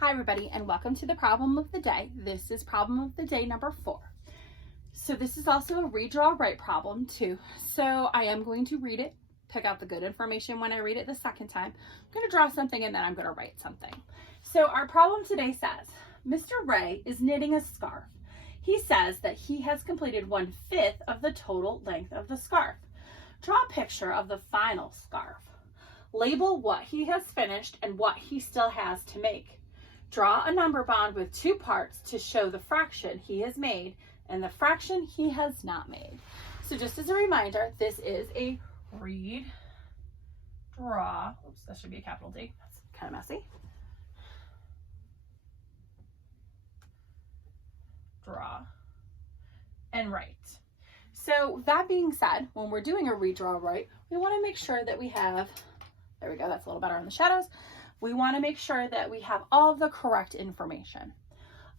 Hi everybody, and welcome to the problem of the day. This is problem of the day number 4. So this is also a read, draw, write problem too. So I am going to read it, pick out the good information when I read it the second time. I'm going to draw something and then I'm going to write something. So our problem today says, Mr. Ray is knitting a scarf. He says that he has completed 1/5 of the total length of the scarf. Draw a picture of the final scarf. Label what he has finished and what he still has to make. Draw a number bond with 2 parts to show the fraction he has made and the fraction he has not made. So just as a reminder, this is a read, draw, oops, that should be a capital D, that's kind of messy. Draw and write. So that being said, when we're doing a read, draw, write, we want to make sure that we have, there we go, that's a little better in the shadows. We want to make sure that we have all of the correct information.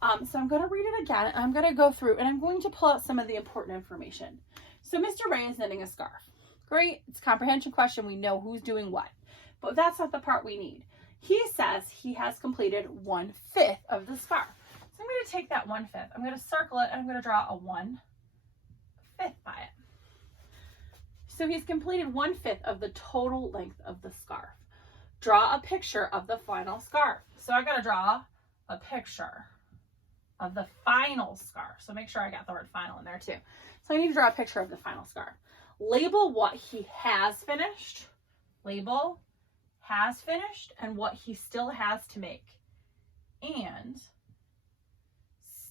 So I'm going to read it again, and I'm going to go through, and I'm going to pull out some of the important information. So Mr. Ray is knitting a scarf. Great, it's a comprehension question. We know who's doing what, but that's not the part we need. He says he has completed 1/5 of the scarf. So I'm going to take that 1/5, I'm going to circle it, and I'm going to draw a 1/5 by it. So he's completed 1/5 of the total length of the scarf. Draw a picture of the final scarf. So I got to draw a picture of the final scarf. So make sure I got the word final in there too. So I need to draw a picture of the final scarf. Label what he has finished. Label has finished and what he still has to make. And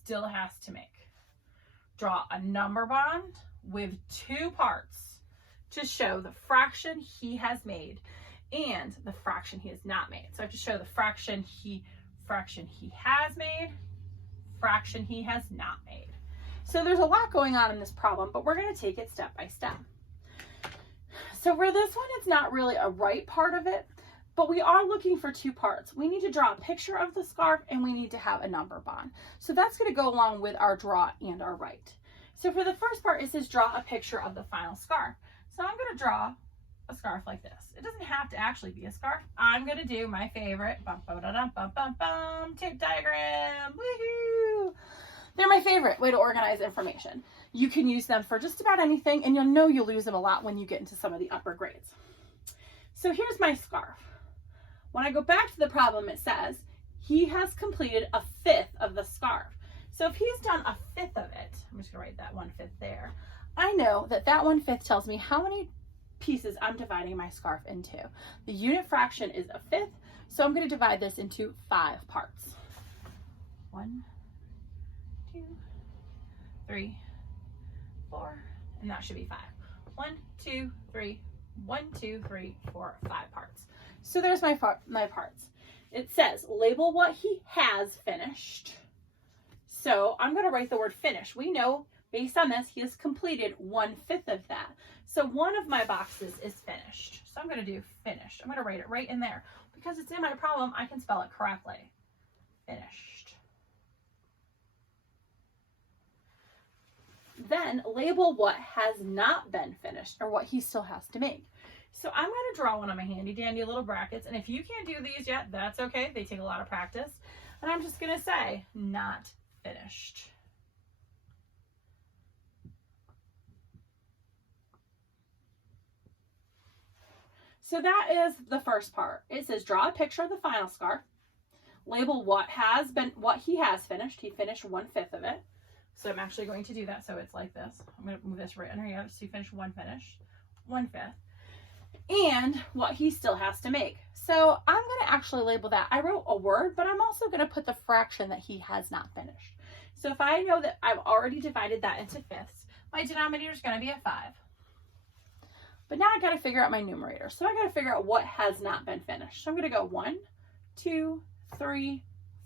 still has to make. Draw a number bond with 2 parts to show the fraction he has made and the fraction he has not made. So I have to show the fraction he has made, fraction he has not made. So there's a lot going on in this problem, but we're going to take it step by step. So for this one, it's not really a right part of it, but we are looking for 2 parts. We need to draw a picture of the scarf and we need to have a number bond. So that's going to go along with our draw and our write. So for the first part, it says draw a picture of the final scarf. So I'm going to draw a scarf like this. It doesn't have to actually be a scarf. I'm going to do my favorite tape diagram. Woohoo! They're my favorite way to organize information. You can use them for just about anything, and you'll know you'll use them a lot when you get into some of the upper grades. So here's my scarf. When I go back to the problem, it says he has completed 1/5 of the scarf. So if he's done 1/5 of it, I'm just going to write that 1/5 there. I know that that 1/5 tells me how many pieces I'm dividing my scarf into. The unit fraction is 1/5, so I'm going to divide this into 5 parts. 1, 2, 3, 4, and that should be 5. 1, 2, 3, 1, 2, 3, 4, 5 parts. So there's my parts. It says label what he has finished. So I'm going to write the word finish. We know based on this, he has completed 1/5 of that. So one of my boxes is finished. So I'm going to do finished. I'm going to write it right in there. Because it's in my problem, I can spell it correctly. Finished. Then label what has not been finished or what he still has to make. So I'm going to draw one of my handy dandy little brackets. And if you can't do these yet, that's okay. They take a lot of practice. And I'm just going to say not finished. So that is the first part. It says draw a picture of the final scarf. Label what he has finished. He finished 1/5 of it. So I'm actually going to do that. So it's like this. I'm going to move this right under here. So you finish 1/5. And what he still has to make. So I'm going to actually label that. I wrote a word, but I'm also going to put the fraction that he has not finished. So if I know that I've already divided that into fifths, my denominator is going to be a 5. But now I got to figure out my numerator. So I got to figure out what has not been finished. So I'm going to go 1, 2, 3,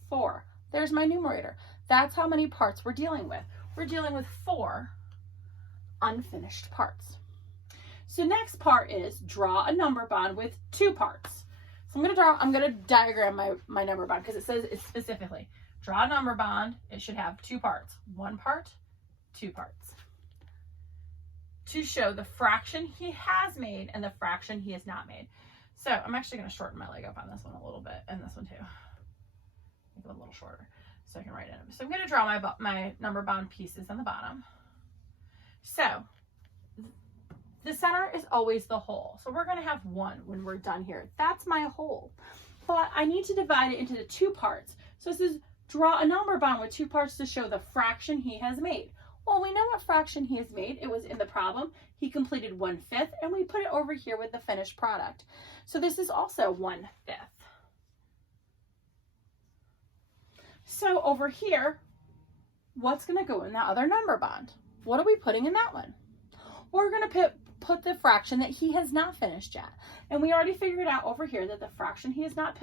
4. There's my numerator. That's how many parts we're dealing with. We're dealing with 4 unfinished parts. So next part is draw a number bond with 2 parts. So I'm going to diagram my number bond because it says it's specifically draw a number bond. It should have 2 parts. 1 part, 2 parts. To show the fraction he has made and the fraction he has not made. So I'm actually going to shorten my leg up on this one a little bit and this one too. little shorter so I can write it. So I'm going to draw my number bond pieces on the bottom. So the center is always the whole. So we're going to have 1 when we're done here. That's my whole. But I need to divide it into the 2 parts. So it says draw a number bond with 2 parts to show the fraction he has made. Well, we know what fraction he has made. It was in the problem. He completed 1/5, and we put it over here with the finished product. So this is also 1/5. So over here, what's going to go in that other number bond? What are we putting in that one? We're going to put the fraction that he has not finished yet. And we already figured out over here that the fraction he has not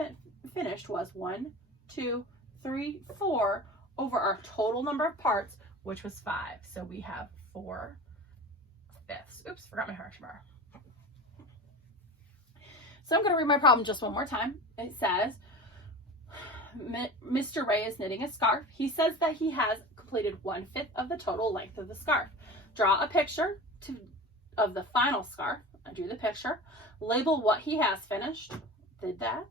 finished was 1, 2, 3, 4 over our total number of parts, which was 5. So we have 4/5. Oops, forgot my correction bar. So I'm going to read my problem just one more time. It says, Mr. Ray is knitting a scarf. He says that he has completed 1/5 of the total length of the scarf. Draw a picture of the final scarf. I drew the picture. Label what he has finished. Did that.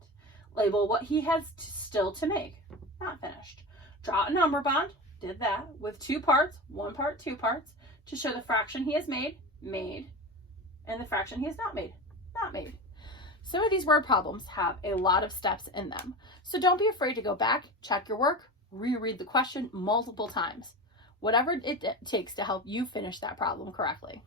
Label what he has still to make. Not finished. Draw a number bond. Did that. With 2 parts, 1 part, 2 parts, to show the fraction he has made, and the fraction he has not made, not made. Some of these word problems have a lot of steps in them. So don't be afraid to go back, check your work, reread the question multiple times. Whatever it takes to help you finish that problem correctly.